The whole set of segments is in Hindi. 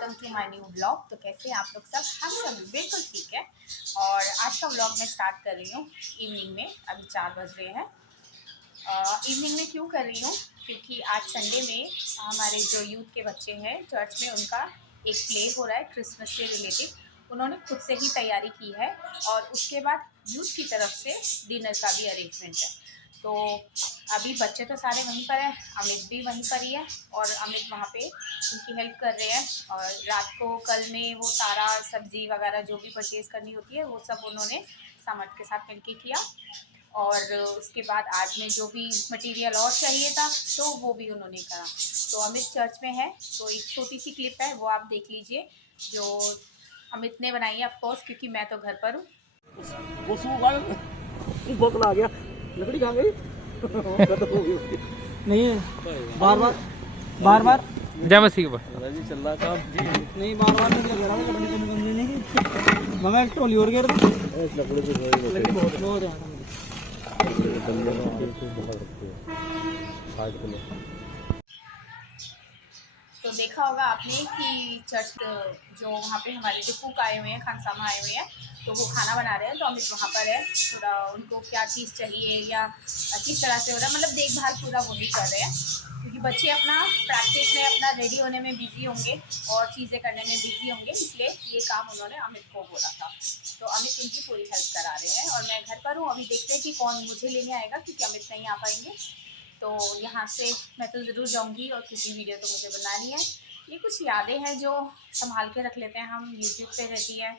Welcome to my new blog. तो कैसे हैं आप लोग सब? हम सब बिल्कुल ठीक है। और आज का ब्लॉग मैं स्टार्ट कर रही हूँ इवनिंग में। अभी 4 बज रहे हैं। इवनिंग में क्यों कर रही हूँ? क्योंकि आज संडे में हमारे जो यूथ के बच्चे हैं चर्च में, उनका एक प्ले हो रहा है क्रिसमस से रिलेटेड। उन्होंने खुद से ही तैयारी की है और उसके बाद यूथ की तरफ से डिनर का भी अरेंजमेंट है। तो अभी बच्चे तो सारे वहीं पर हैं, अमित भी वहीं पर ही है और अमित वहाँ पे उनकी हेल्प कर रहे हैं। और रात को कल में वो सारा सब्जी वगैरह जो भी परचेज़ करनी होती है वो सब उन्होंने सामर्थ के साथ मिलके किया। और उसके बाद आज में जो भी मटेरियल और चाहिए था तो वो भी उन्होंने करा। तो अमित चर्च में है, तो एक छोटी सी क्लिप है वो आप देख लीजिए जो अमित ने बनाई है, ऑफकोर्स, क्योंकि मैं तो घर पर हूँ। बोतल आ गया, लकड़ी कहाँ गई? नहीं है, बार बार जय मसीह के जी चल रहा काम नहीं, बार नहीं लग रहा है लकड़ी नहीं। मगर एक टोली और गिर लकड़ी तो बहुत है। तो देखा होगा आपने कि चर्च जो वहाँ पे हमारे जो कुक आए हुए हैं, खानसामा आए हुए हैं, तो वो खाना बना रहे हैं। तो अमित वहाँ पर है, थोड़ा उनको क्या चीज़ चाहिए या किस तरह से हो रहा है, मतलब देखभाल पूरा वही कर रहे हैं। क्योंकि बच्चे अपना प्रैक्टिस में, अपना रेडी होने में बिजी होंगे और चीज़ें करने में बिजी होंगे, इसलिए ये काम उन्होंने अमित को बोला था। तो अमित उनकी पूरी हेल्प करा रहे हैं और मैं घर पर हूँ। अभी देखते हैं कि कौन मुझे लेने आएगा, क्योंकि अमित नहीं आ पाएंगे। तो यहाँ से मैं तो ज़रूर जाऊँगी, और क्योंकि वीडियो तो मुझे बनानी है। ये कुछ यादें हैं जो संभाल के रख लेते हैं हम। यूट्यूब पे रहती है,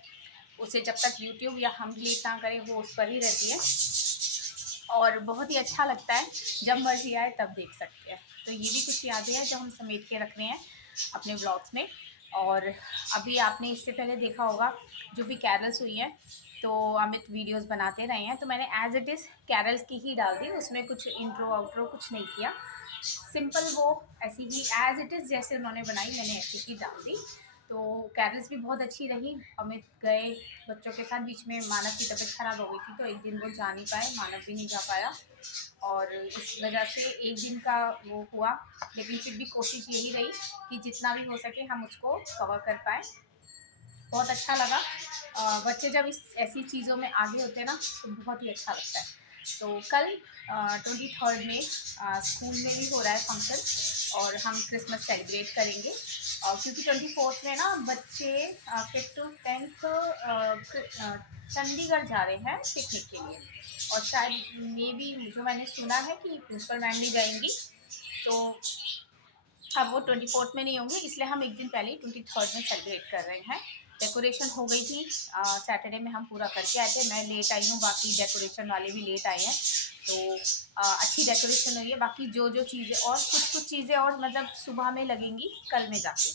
उसे जब तक यूट्यूब या हम डिलीट ना करें वो उस पर ही रहती है और बहुत ही अच्छा लगता है। जब मर्जी आए तब देख सकते हैं। तो ये भी कुछ यादें हैं जो हम समेट के रख रहे हैं अपने ब्लॉग्स में। और अभी आपने इससे पहले देखा होगा जो भी कैरल्स हुई हैं, तो अमित वीडियोस बनाते रहे हैं, तो मैंने एज इट इज़ कैरल्स की ही डाल दी। उसमें कुछ इंट्रो आउट्रो कुछ नहीं किया, सिंपल वो ऐसी ही एज इट इज़ जैसे उन्होंने बनाई मैंने ऐसी ही डाल दी। तो कैरल्स भी बहुत अच्छी रही। अमित गए बच्चों के साथ, बीच में मानव की तबीयत ख़राब हो गई थी तो एक दिन वो जा नहीं पाए, मानव भी नहीं जा पाया और इस वजह से एक दिन का वो हुआ। लेकिन फिर भी कोशिश यही रही कि जितना भी हो सके हम उसको कवर कर पाएँ। बहुत अच्छा लगा। बच्चे जब इस ऐसी चीज़ों में आगे होते हैं ना तो बहुत ही अच्छा लगता है। तो कल 23rd में स्कूल में भी हो रहा है फंक्शन और हम क्रिसमस सेलिब्रेट करेंगे। क्योंकि 24th में ना बच्चे 5th to 10th चंडीगढ़ जा रहे हैं पिकनिक के लिए। और शायद मे भी जो मैंने सुना है कि प्रिंसिपल मैम भी जाएंगी। तो अब वो 24th में नहीं होंगे, इसलिए हम एक दिन पहले 23rd में सेलिब्रेट कर रहे हैं। डेकोरेशन हो गई थी, सैटरडे में हम पूरा करके आए थे। मैं लेट आई हूँ, बाकी डेकोरेशन वाले भी लेट आए हैं। तो अच्छी डेकोरेशन हुई है। बाकी जो जो चीज़ें और कुछ चीज़ें और मतलब सुबह में लगेंगी कल में जाके।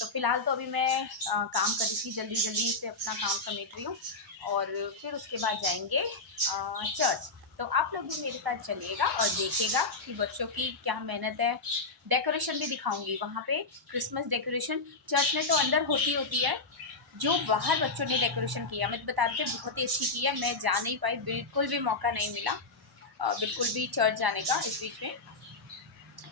तो फिलहाल तो अभी मैं काम कर रही थी, जल्दी जल्दी से अपना काम समेट रही हूँ और फिर उसके बाद जाएंगे चर्च। तो आप लोग भी मेरे साथ चलिएगा और देखिएगा कि बच्चों की क्या मेहनत है। डेकोरेशन भी दिखाऊंगी वहाँ पे। क्रिसमस डेकोरेशन चर्च में तो अंदर होती है, जो बाहर बच्चों ने डेकोरेशन किया मैं तो बता रही थी बहुत ही अच्छी की है। मैं जा नहीं पाई, बिल्कुल भी मौका नहीं मिला बिल्कुल भी चर्च जाने का इस बीच में।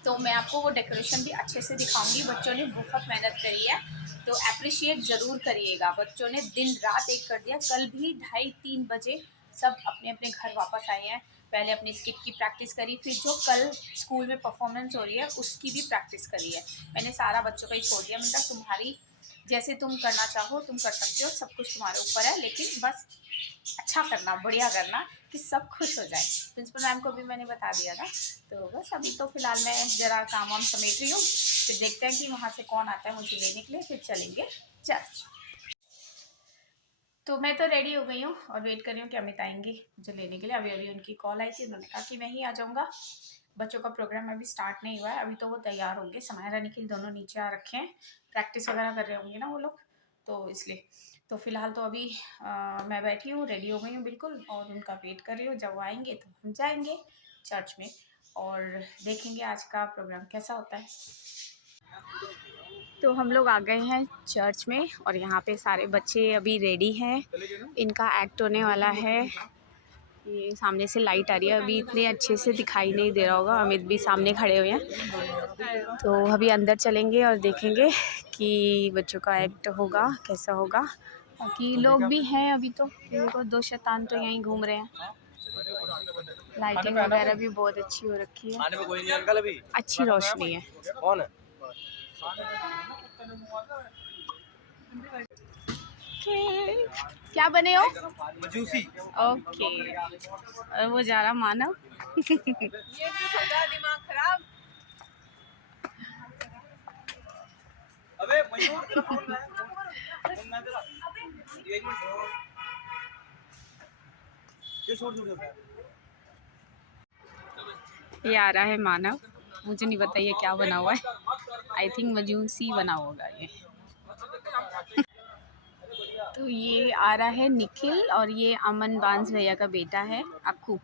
तो मैं आपको वो डेकोरेशन भी अच्छे से दिखाऊंगी। बच्चों ने बहुत मेहनत करी है, तो अप्रिशिएट ज़रूर करिएगा। बच्चों ने दिन रात एक कर दिया। कल भी 2:30-3 बजे सब अपने अपने घर वापस आए हैं। पहले अपनी स्किट की प्रैक्टिस करी, फिर जो कल स्कूल में परफॉर्मेंस हो रही है उसकी भी प्रैक्टिस करी है। मैंने सारा बच्चों का ही छोड़ दिया, मतलब तुम्हारी जैसे तुम करना चाहो तुम कर सकते हो, सब कुछ तुम्हारे ऊपर है, लेकिन बस अच्छा करना, बढ़िया करना कि सब खुश हो जाए। प्रिंसिपल मैम को भी मैंने बता दिया था। तो बस अभी तो फिलहाल मैं ज़रा काम वाम समेट रही हूँ, फिर देखते हैं कि वहाँ से कौन आता है मुझे लेने के लिए, फिर चलेंगे चर्च। तो मैं तो रेडी हो गई हूँ और वेट कर रही हूँ कि अमित आएंगे मुझे लेने के लिए। अभी अभी उनकी कॉल आई थी, उन्होंने कहा कि मैं ही आ जाऊँगा। बच्चों का प्रोग्राम अभी स्टार्ट नहीं हुआ है, अभी तो वो तैयार होंगे। समायरा निखिल दोनों नीचे आ रखे हैं, प्रैक्टिस वगैरह कर रहे होंगे ना वो लोग, तो इसलिए। तो फिलहाल तो अभी मैं बैठी हूँ, रेडी हो गई हूँ बिल्कुल, और उनका वेट कर रही हूँ। जब वो आएंगे तो हम जाएंगे चर्च में और देखेंगे आज का प्रोग्राम कैसा होता है। तो हम लोग आ गए हैं चर्च में और यहाँ पे सारे बच्चे अभी रेडी हैं। इनका एक्ट होने वाला है ये सामने से लाइट आ रही है, अभी इतने अच्छे से दिखाई नहीं दे रहा होगा, अमित भी सामने खड़े हुए हैं। तो अभी अंदर चलेंगे और देखेंगे कि बच्चों का एक्ट होगा कैसा होगा। बाकी लोग भी हैं अभी, तो देखो 2 शैतान तो यहीं घूम रहे हैं। लाइटिंग वगैरह भी बहुत अच्छी हो रखी है, अच्छी रोशनी है। कौन है? क्या बने हो? मजूसी। ओके। और वो जा रहा मानव। ये दिमाग खराब। अबे ये आ रहा है मानव, मुझे नहीं पता ये क्या बना हुआ है, आई थिंक मजूसी बना होगा ये। तो ये आ रहा है निखिल और ये अमन बांस भैया का बेटा है अक्कू।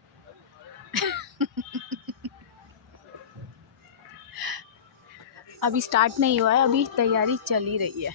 अभी स्टार्ट नहीं हुआ है, अभी तैयारी चल ही रही है।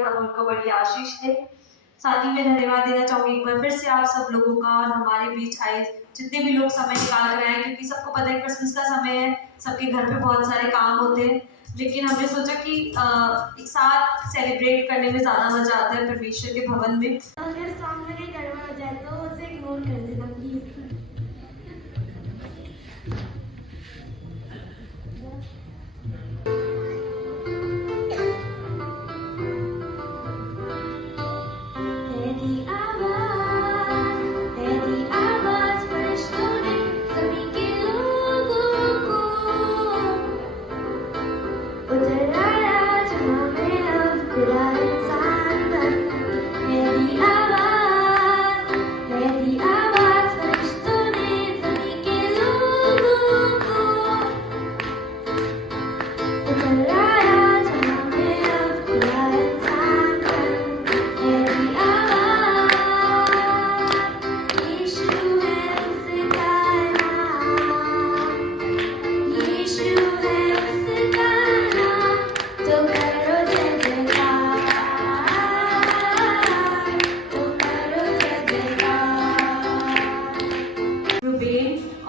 हम उनको बड़ी आशीष दे। साथ ही में धन्यवाद देना चाहूँगी एक बार फिर से आप सब लोगों का, और हमारे बीच आए जितने भी लोग समय निकाल कर आए, क्योंकि सबको पता है क्रिसमस का समय है, सबके घर पे बहुत सारे काम होते हैं, लेकिन हमने सोचा कि एक साथ सेलिब्रेट करने में ज़्यादा मजा आता है परमेश्वर के भवन में। अगर सॉन्ग में गड़बड़ हो जाए तो उसे इग्नोर कर देना प्लीज।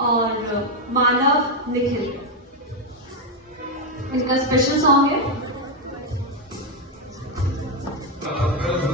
और मानव निखिल, इनका स्पेशल सॉन्ग है। प्रभु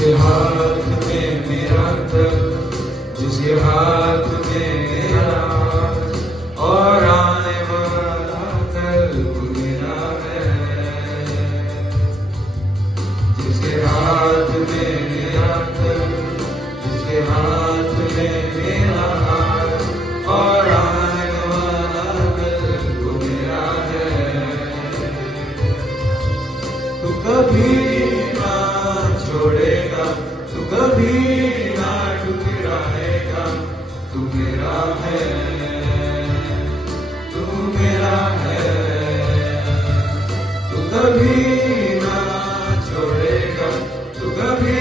जिसके हाथ में मेरा घर, जिसके हाथ में मेरा हाथ, और आने वाला कल वो मेरा है। जिसके हाथ में मेरा घर, जिसके हाथ में मेरा हाथ, और आने वाला कल वो मेरा है। तू कभी ना छोड़ेगा, तू कभी ना ठुकराएगा, तू मेरा है, तू मेरा है। तू कभी ना छोड़ेगा, तू कभी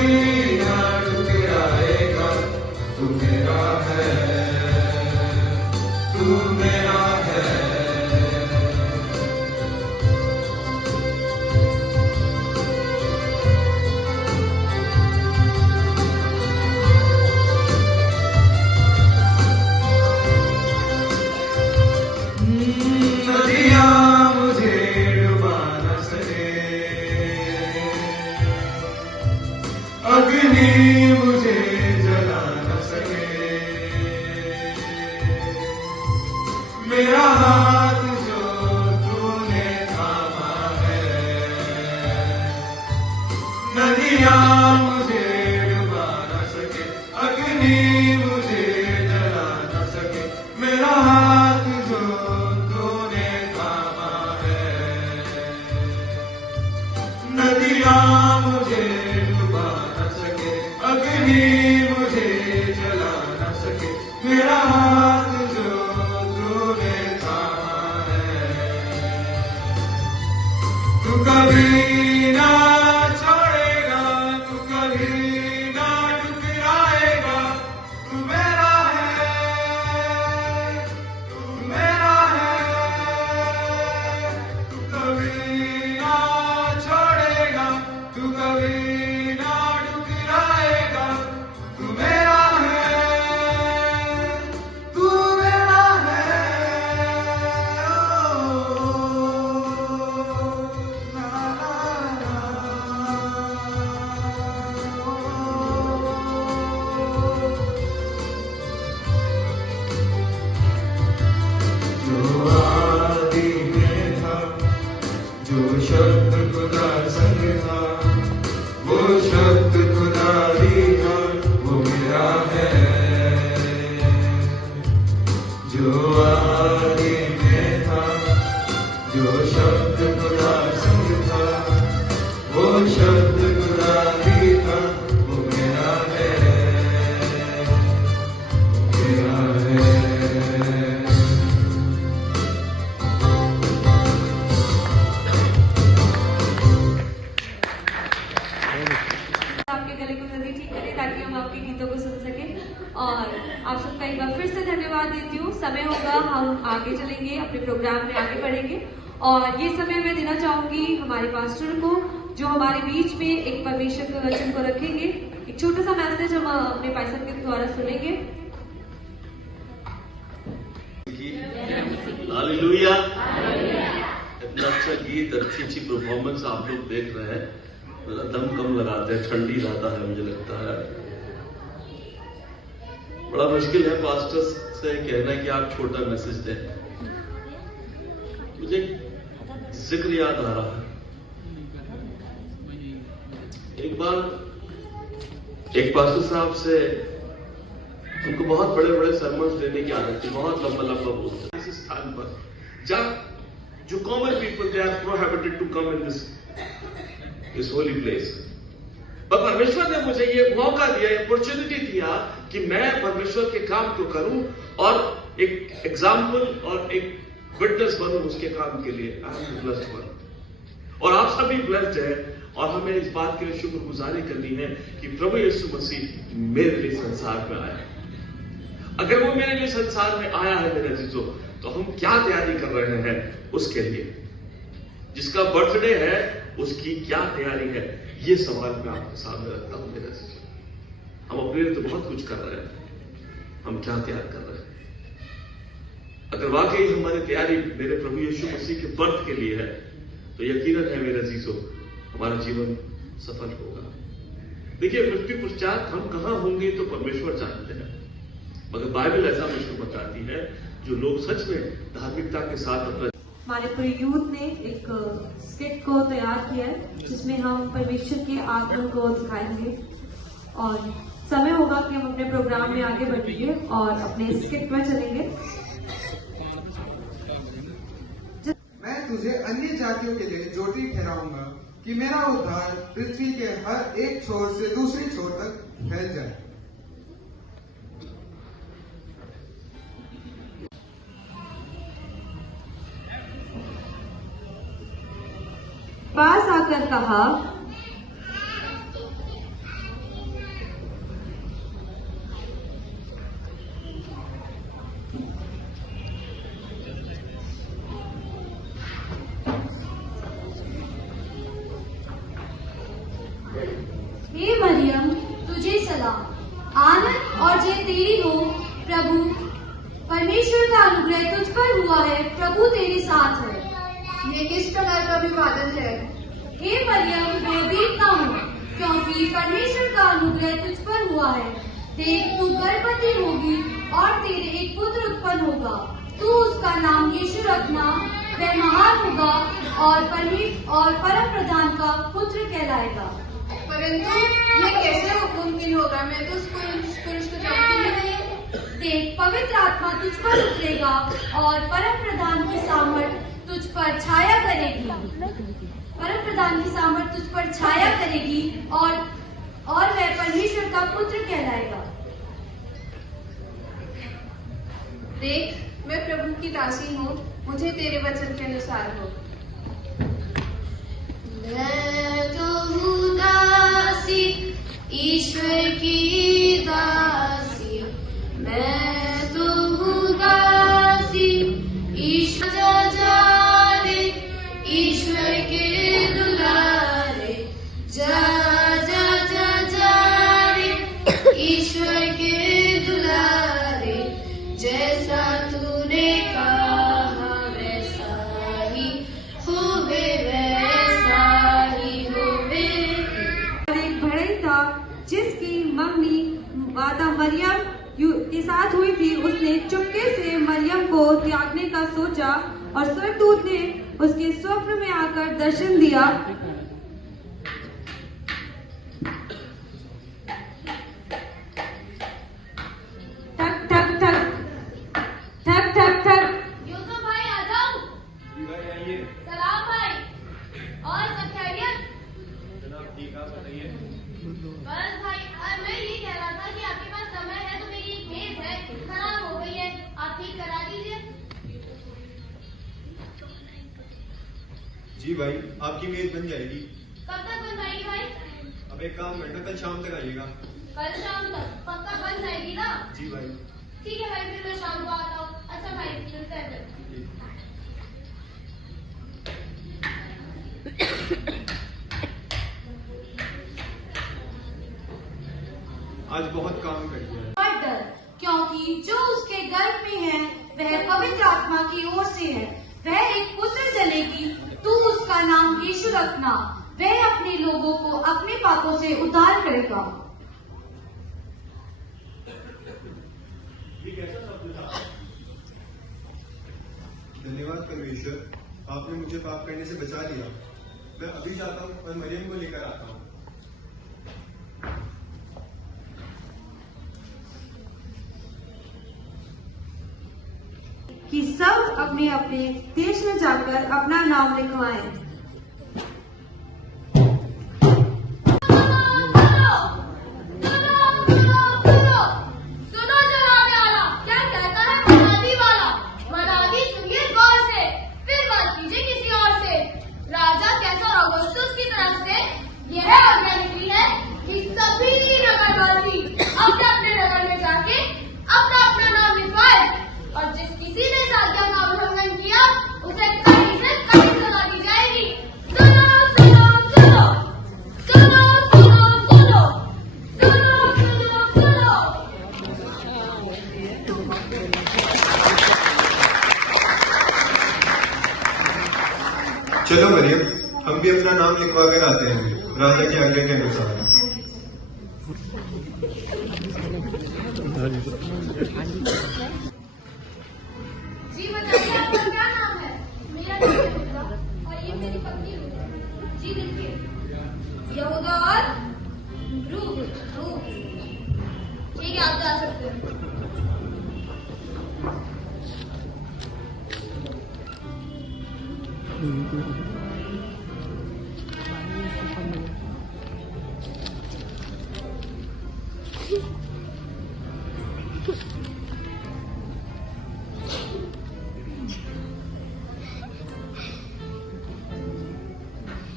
ना ठुकराएगा, तू मेरा है, तू मेरा है। नदियाँ मुझे डुबा न सके, अग्नि मुझे जला न सके। मेरा हाथ जो तूने थामा है, नदियाँ मुझे डुबा न सके, अग्नि मुझे जला न सके। मेरा हाथ जो तूने थामा है, नदियाँ मुझे डुबा न सके, अग्नि मुझे जला न सके। मेरा हाथ जो तूने थामा है, तू कभी ना छोड़ेगा, तू कभी ना ठुकराएगा, तू मेरा है, तू मेरा है। तू कभी ना छोड़ेगा, तू कभी ना ठुकराएगा, तू मेरा है, तू मेरा है। ना ना जो आदि में था, जो शब्द खुदा संग था, वो शब्द खुदा ही था, वो मेरा है। जो आदि में था, जो शब्द खुदा संग था, वो शब्द खुदा ही था, वो मेरा है, वो मेरा है। आपके गले को जल्दी ठीक करें ताकि हम आपके गीतों को सुन सकें। और आप सबका एक बार फिर से धन्यवाद देती हूँ। समय होगा हम आगे चलेंगे, अपने प्रोग्राम में आगे बढ़ेंगे, और ये समय मैं देना चाहूंगी हमारे पास्टर को, जो हमारे बीच में एक परमेश्वर के वचन को रखेंगे। एक छोटा सा मैसेज हम अपने पास्टर के द्वारा सुनेंगे। हालेलुया। इतना अच्छा गीत, अच्छी अच्छी परफॉर्मेंस आप लोग देख रहे हैं, दम कम लगाते हैं, ठंडी रहता है मुझे लगता है। बड़ा मुश्किल है पास्टर से कहना कि आप छोटा मैसेज दें। मुझे जिक्र याद आ रहा है, एक बार एक पास्टर साहब से, उनको बहुत बड़े बड़े सरमन्स देने की आदत थी, बहुत लंबा लंबा बोलते। इस स्थान पर जब जो common people they are prohibited to come in this holy place, पर परमेश्वर ने मुझे ये मौका दिया, अपॉर्चुनिटी दिया कि मैं परमेश्वर के काम को करूं और एक एग्जाम्पल और एक विटनेस बनूं उसके काम के लिए। आई एम ब्लेस्ड वन, और आप सभी ब्लेस्ड हैं। और हमें इस बात के लिए शुक्रगुजारी करनी है कि प्रभु यीशु मसीह मेरे लिए संसार में आया। अगर वो मेरे लिए संसार में आया है मेरे अजीजों, तो हम क्या तैयारी कर रहे हैं उसके लिए? जिसका बर्थडे है उसकी क्या तैयारी है, ये सवाल मैं आपके सामने रखता हूं मेरे अजीजों। हम अपने लिए तो बहुत कुछ कर रहे हैं, हम क्या तैयार कर रहे हैं? अगर वाकई हमारी तैयारी मेरे प्रभु यीशु मसीह के बर्थ के लिए है, तो यकीनन है मेरे अजीजों हमारा जीवन सफल होगा। देखिए, मृत्यु पश्चात हम कहां होंगे तो परमेश्वर जानते हैं, मगर बाइबल ऐसा विषय बताती है जो लोग सच में धार्मिकता के साथ अपना। हमारे पूरे यूथ ने एक स्किट को तैयार किया है जिसमें हम परमेश्वर के आगमन को दिखाएंगे और समय होगा कि हम अपने प्रोग्राम में आगे बढ़ेंगे और अपने स्किट में चलेंगे। मैं तुझे अन्य जातियों के लिए ज्योति ठहराऊंगा कि मेरा उद्धार पृथ्वी के हर एक छोर से दूसरी छोर तक फैल जाए। पास आकर कहा, हे मरियम, तुझे सलाम, आनंद और जय तेरी हो, प्रभु परमेश्वर का अनुग्रह तुझ पर हुआ है, प्रभु तेरे साथ है। ये किस प्रकार का अभिवादन है? हे मरियम, भयभीत न हो, क्योंकि परमेश्वर का अनुग्रह तुझ पर हुआ है। देख, तू गर्भवती होगी और तेरे एक पुत्र उत्पन्न होगा, तू उसका नाम यीशु रखना। वह महान होगा और परम प्रधान का पुत्र कहलाएगा। परंतु ये कैसे मुमकिन होगा? मैं तो उस पुरुष को जानती ही नहीं। देख, पवित्र आत्मा तुझ पर उतरेगा और परम प्रधान की सामर्थ तुझ पर छाया करेगी। परम प्रधान की सामर्थ तुझ पर छाया करेगी और वह परमेश्वर का पुत्र कहलाएगा। देख, मैं प्रभु की दासी हूँ, मुझे तेरे वचन के अनुसार हो। मैं तो हूँ दासी, ईश्वर की दासी। मैं तो हूँ दासी, ईश्वर जा रे, ईश्वर के दुलारे, जा जा जा जा रे, ईश्वर के दुलारे। जैसा तूने कहा वैसा ही होवे, वैसा ही होवे। एक बढ़ई था जिसकी मंगनी माता मरियम के साथ हुई थी। उसने चुपके से मरियम को त्यागने का सोचा और स्वर्गदूत ने उसके स्वप्न में आकर दर्शन दिया। ठक ठक ठक ठक ठक ठक। यूसुफ भाई आ जाओ। सलाम भाई, और सब खैरियत? बस भाई, मैं ये कह रहा था कि आपके पास समय है तो मेरी एक मेज है, खराब हो गई है, आप ठीक करा दीजिए। जी भाई, आपकी मेज बन जाएगी। कब तक बन जाएगी भाई? अब एक काम करना, कल शाम तक आइएगा। कल शाम तक पक्का बन जाएगी ना? जी भाई। ठीक है भाई, फिर मैं शाम को आता हूँ। अच्छा भाई, मिलते हैं फिर। आज बहुत काम कर दिया है। मत डर, क्योंकि जो उसके गर्भ में है वह पवित्र आत्मा की ओर से है। वह एक पुत्र जनेगी, तू उसका नाम यीशु रखना। वह अपने लोगों को अपने पापों से उद्धार करेगा। धन्यवाद परमेश्वर, आपने मुझे पाप करने से बचा लिया। मैं अभी जाता हूँ और मरियम को लेकर आता हूँ। कि सब अपने अपने देश में जाकर अपना नाम लिखवाएं। सुनो जरा प्यारा, क्या कहता है मनादी वाला? मनादी सुनिए गौर से, फिर बात कीजिए किसी और से। राजा कैसर ऑगस्टस की तरफ से यह आज्ञा निकली है कि सभी नगरवासी अपने अपने नगर में जाके अपना अपना नाम लिखवाए और जिस किसी ने इस आज्ञा का उल्लंघन किया उसे कड़ी से कड़ी सजा दी जाएगी। सुनो सुनो सुनो सुनो सुनो सुनो सुनो सुनो चलो मरियम, हम भी अपना नाम लिखवा कर आते हैं राजा की आज्ञा के अनुसार। जी बताइए आपका क्या नाम है? मेरा नाम है यहूदा और ये मेरी पत्नी रूथ है। जी लिखिए। यहूदा और रूथ। ठीक है, आप जा सकते हैं।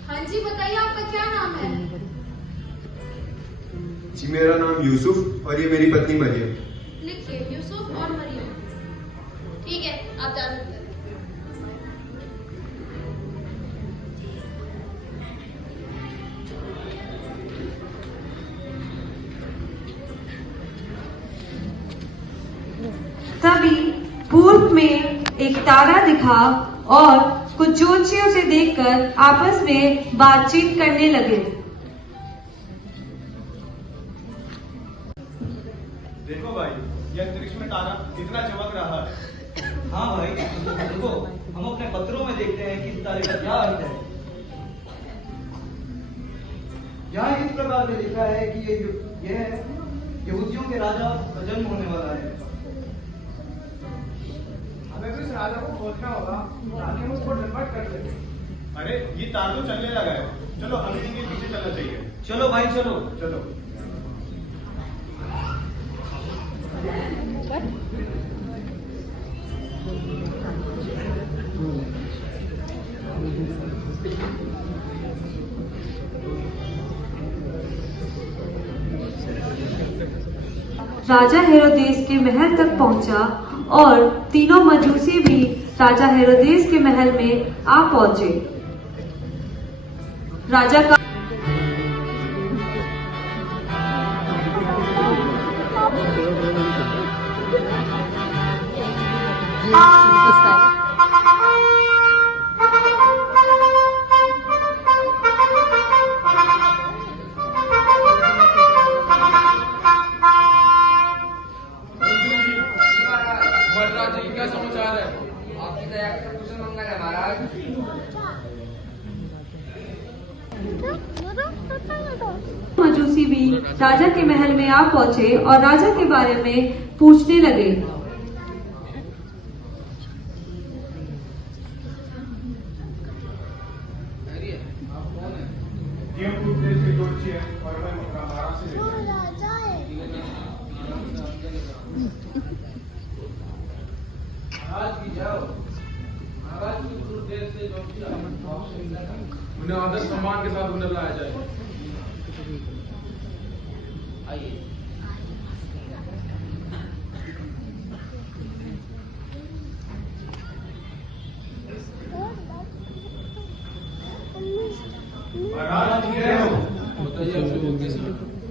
हाँ जी बताइए आपका क्या नाम है? जी मेरा नाम यूसुफ और ये मेरी पत्नी मरियम। लिखिए यूसुफ और मरियम। ठीक है, आप जा सकते हैं। तभी पूर्व में एक तारा दिखा और कुछ ज्योतिषियों से देखकर आपस में बातचीत करने लगे। देखो भाई, यह अंतरिक्ष में तारा कितना चमक रहा है। हाँ भाई, देखो हम अपने पत्रों में देखते हैं कि इस तारे का क्या अर्थ है। यहाँ इस प्रकार से लिखा है कि यह यहूदियों के राजा का जन्म होने वाला है। हमें भी इस राजा को खोजना होगा ताकि हम उसको झटपट कर सकें। अरे ये तार तो चलने लगा है, चलो हमें इनके पीछे चलना चाहिए। चलो भाई चलो। चलो। राजा हेरोदेस के महल तक पहुंचा और तीनों मजूसी भी राजा हेरोदेस के महल में आ पहुंचे। राजा का क्या समाचार है? आपकी दया का कुशल मंगल है महाराज। मजूसी भी राजा के महल में आ पहुंचे और राजा के बारे में पूछने लगे। ये पूर्व देश के ज्योतिषी है और मैं महाराज से उन्हें आदर सम्मान के साथ अंदर लाया जाए। महाराज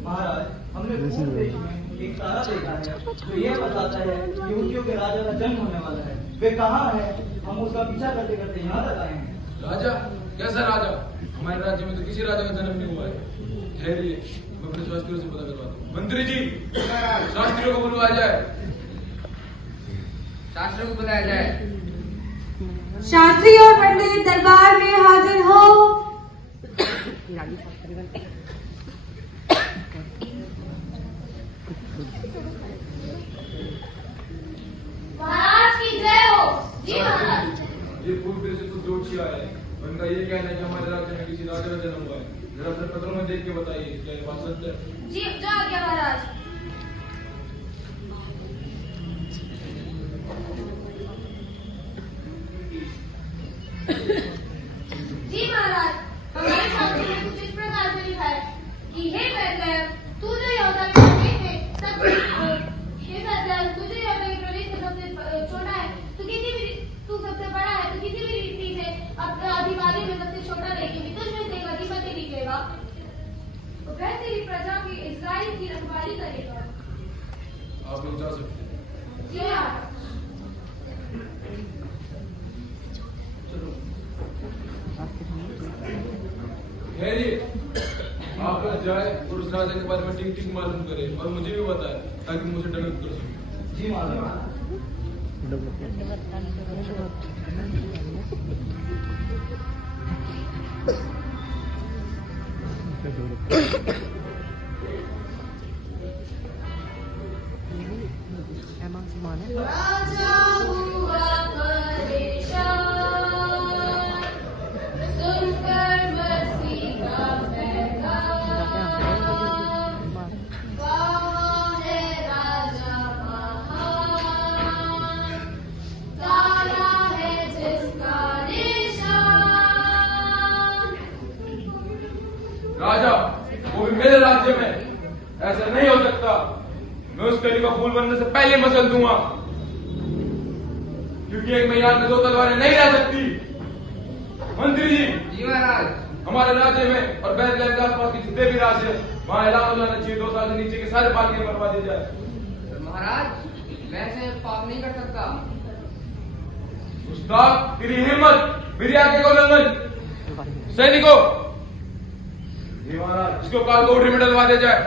महाराज, हमने पूर्व देश में एक तारा देखा है तो यह बताता है यहूदियों के राजा का जन्म होने वाला है। वे कहाँ है? हम उसका पीछा करते करते यहाँ तक आए हैं। राजा? कैसा राजा? हमारे राज्य में तो किसी राजा का जन्म नहीं हुआ है। ठहरिए, मैं अपने शास्त्रियों से पता करवाता हूँ। मंत्री जी, शास्त्रियों को बुलवाया जाए। शास्त्रियों को बुलाया जाए। शास्त्री और पंडित दरबार में हाजिर हो। महाराज की जय हो। जी महाराज। ये पूर्व देश से कुछ ज्योतिषी आए हैं। उनका ये कहना है कि हमारे राज्य में किसी राजा का जन्म हुआ है। जरा अपने पत्रों में देख के बताइए क्या ये बात सत्य है? जी जा गया महाराज। जी महाराज, हमारे शास्त्रों में कुछ इस प्रकार से लिखा है कि हे बैतलहम, तू जो यहूदा के प्रदेश में सबसे छोटा है, तू सबसे बड़ा है, तो किसी भी रीति से अपने अधिकारी में सबसे छोटा लेकिन तुझ में से एक अधिपति निकलेगा, तो वह तेरी प्रजा की इस्राएल की रखवाली करेगा। आप लोग जा सकते हैं। जी हाँ। ठहरिए, आप लोग जाए और उस उस राजा के बारे में ठीक ठीक मालूम करे और मुझे भी बताए ताकि मुझे दंडवत कर सकूं। जी महाराज। राजा हुआ परेशान, सुनकर मसीह का पैगाम। वहाँ है राजा महान, तारा है जिसका निशान। राजा, वो भी मेरे राज्य में, ऐसा नहीं हो सकता। मैं उस कली का फूल बनने से पहले मसल दूंगा, क्योंकि एक मैयार में 2 तलवारें नहीं रह सकती। मंत्री जी। जी महाराज। हमारे राज्य में और बैतलहम के आसपास के जितने भी राज्य है वहाँ ऐलान हो जाना चाहिए 2 साल से नीचे के सारे पालके मरवा दिए जाए। महाराज, मैं ऐसे पाप नहीं कर सकता। उस्ताद, तेरी हिम्मत, मेरी आज्ञा का उल्लंघन। सैनिकों, जी महाराज, इसको काल कोठरी में डलवा दिया जाए।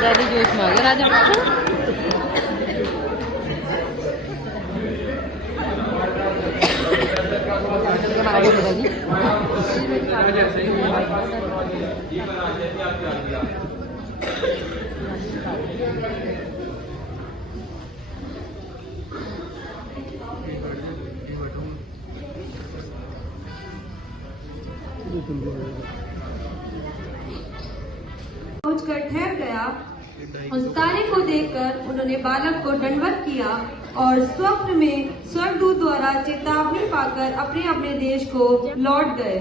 ज्यादा जोश में आ गया राजा। पहुंचकर ठहर गया। उस तारे को देखकर उन्होंने बालक को दंडवत किया और स्वप्न में स्वर्गदूत द्वारा चेतावनी पाकर अपने अपने देश को लौट गए।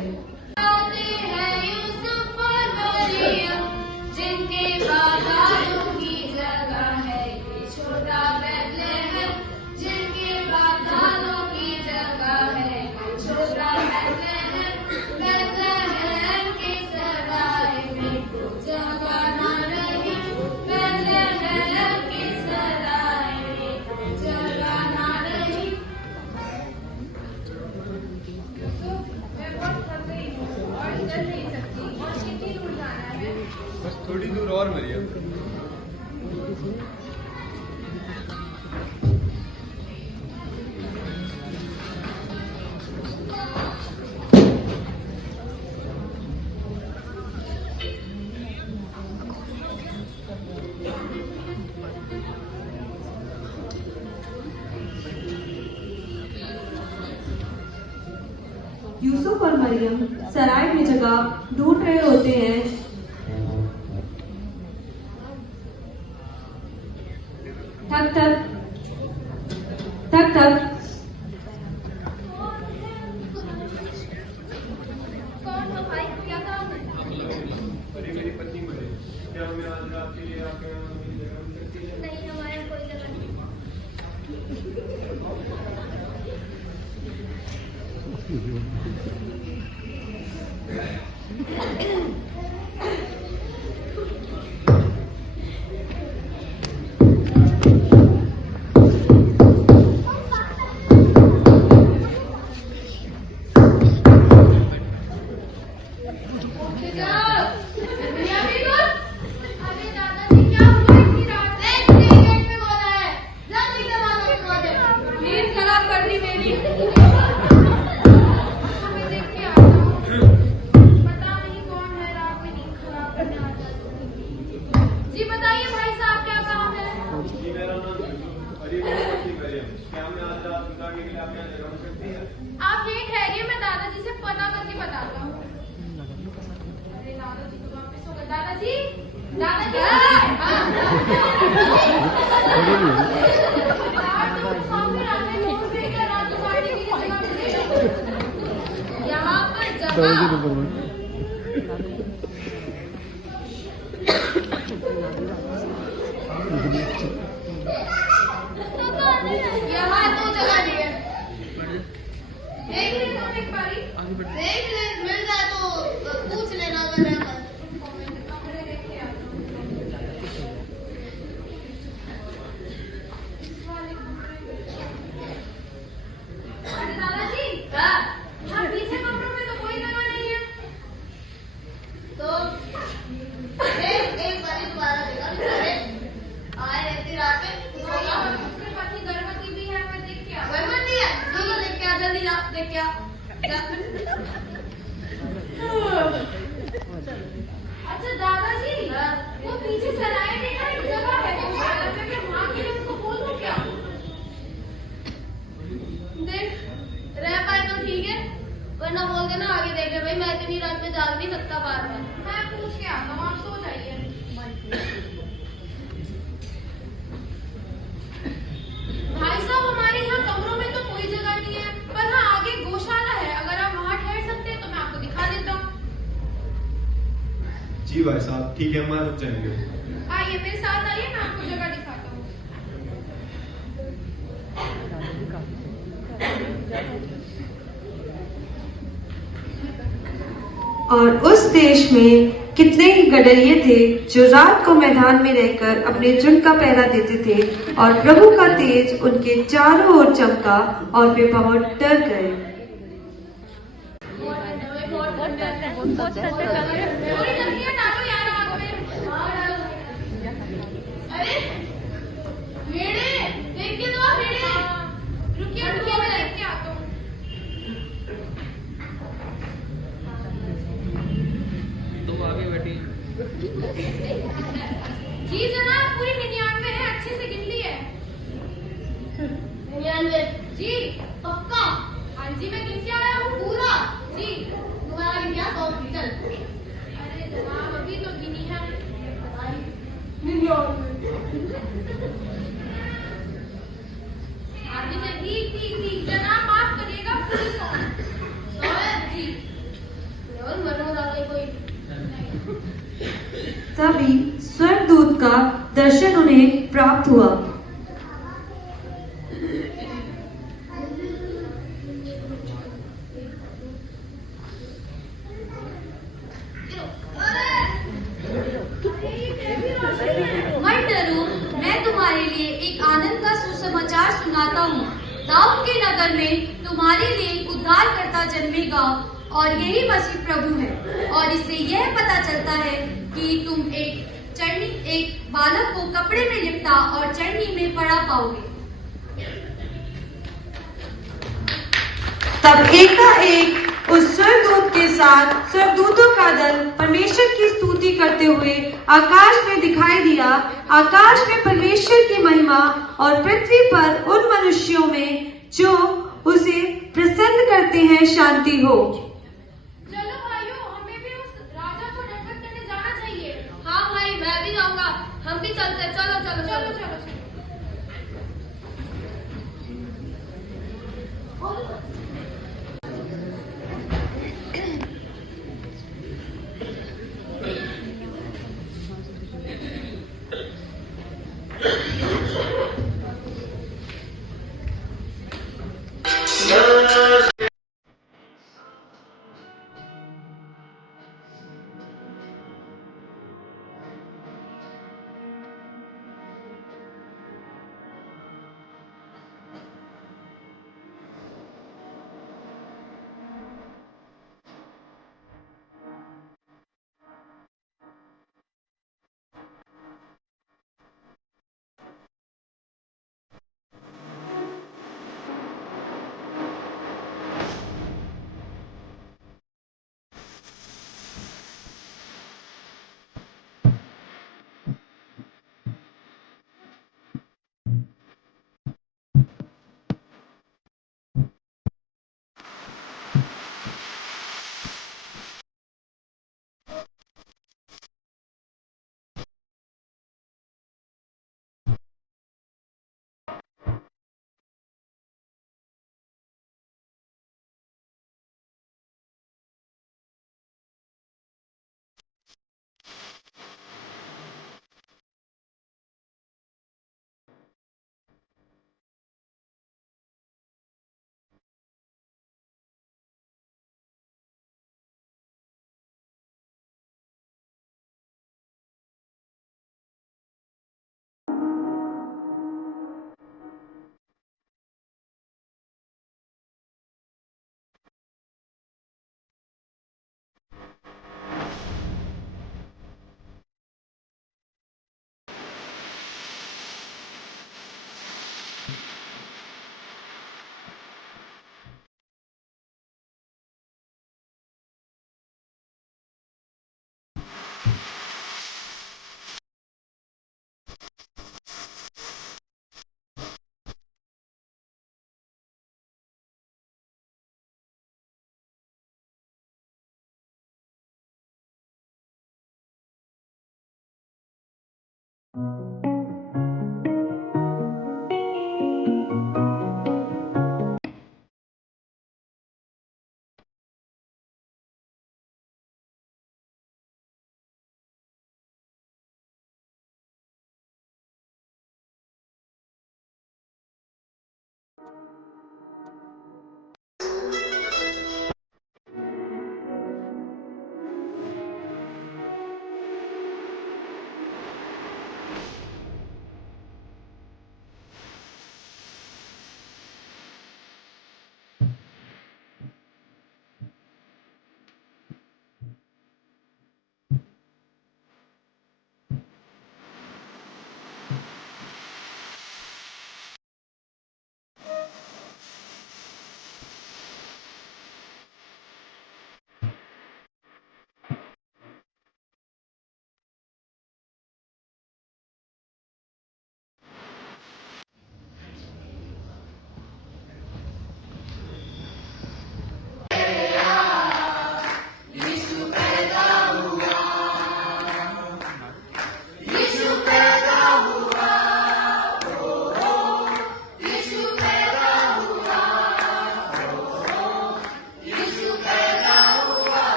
जिनके बादलों की जगह है ये छोटा बैतलहम, जिनके बादलों की जगह है ये छोटा बैतलहम, बैतलहम के सराय में कोई जगह ना रही, बैतलहम के सराय में कोई जगह ना रही। मैं बहुत थक गई हूँ और चल नहीं सकती, और कितनी दूर जाना है? बस थोड़ी दूर और मरियम। यूसुफ और मरियम सराय में जगह ढूंढ रहे होते हैं। ठक ठक ठक ठक। कौन हो भाई, क्या काम है? अरे मेरी पत्नी मरे, क्या मैं आज रात के लिए आपके यहाँ अपनी जगह मिल सकती है? नहीं, हमारा कोई जगह नहीं। आप यही ठहरिए, मैं दादाजी से पता करके बताता हूँ। अरे दादाजी तो वापस हो गए। दादाजी, दादाजी, यहाँ पर यहाँ 2 जगह नहीं है। तुम्हारी? देख ले, मिल जाए तो पूछ लेना अगर है तो। अरे दादाजी, यहाँ पीछे कमरों में तो कोई जगह नहीं है। तो एक बार दोबारा देखा अरे आए रहती रात में उसके पति गर्भवती भी है, मैं देख के आ। गर्भवती है, चलो देख के आ, जल्दी जा, देख के आ। अच्छा दादाजी, वो पीछे सराय देखा एक जगह है, तो वहाँ के लिए उनको बोल दो क्या? देख रह पाए तो ठीक है, वरना बोल देना आगे देख ले भाई, मैं इतनी रात में जाग नहीं सकता बार बार। मैं पूछ के आता हूँ, आप सो जाइए। भाई साहब, हमारे यहाँ कमरों में तो कोई जगह नहीं है, पर हाँ आगे गौशाला है, अगर आप वहाँ ठहर सकते हैं तो मैं आपको दिखा देता हूँ। जी भाई साहब, ठीक है, हम रुक जाएंगे। आइए मेरे साथ आइए, मैं आपको जगह दिखाता हूँ। और उस देश में कितने ही गडरिये थे जो रात को मैदान में रहकर अपने झुंड का पहरा देते थे, और प्रभु का तेज उनके चारों ओर चमका और वे बहुत डर गए। थोड़ी जल्दी है, डालो यार आग में। अरे भेड़े देख के तो भेड़े, रुकिए रुकिए, मैं देख के आता हूँ। जी जनाब, पूरी 99 है, अच्छे से गिन ली है। 99 जी पक्का? हाँ जी, मैं गिन के आया हूँ पूरा? जी। तुम्हारा क्या 100 मीटर? अरे जनाब, अभी तो गिनी है। आगे से ठीक ठीक ठीक, जनाब माफ करिएगा, पूरी 100 है जी। और मनोज आ गई कोई। तभी स्वर्गदूत का दर्शन उन्हें प्राप्त हुआ। मत डरो, मैं तुम्हारे लिए एक आनंद का सुसमाचार सुनाता हूँ। दाऊद के नगर में तुम्हारे लिए उद्धारकर्ता जन्मेगा, और यही मसीह प्रभु है। और इससे यह पता चलता है कि तुम एक बालक को कपड़े में लिपटा और चरनी में पड़ा पाओगे। तब एकाएक उस स्वर्गदूत के साथ स्वर्गदूतों का दल परमेश्वर की स्तुति करते हुए आकाश में दिखाई दिया। आकाश में परमेश्वर की महिमा और पृथ्वी पर उन मनुष्यों में जो उसे प्रसन्न करते हैं शांति हो। चलो भाइयों, हमें भी उस राजा को दंडवत करने जाना चाहिए। हाँ भाई, मैं भी जाऊंगा, हम भी चलते हैं। चलो चलो चलो चलो चलो।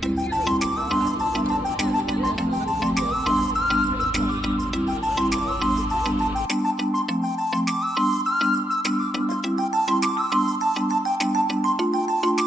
Thank you.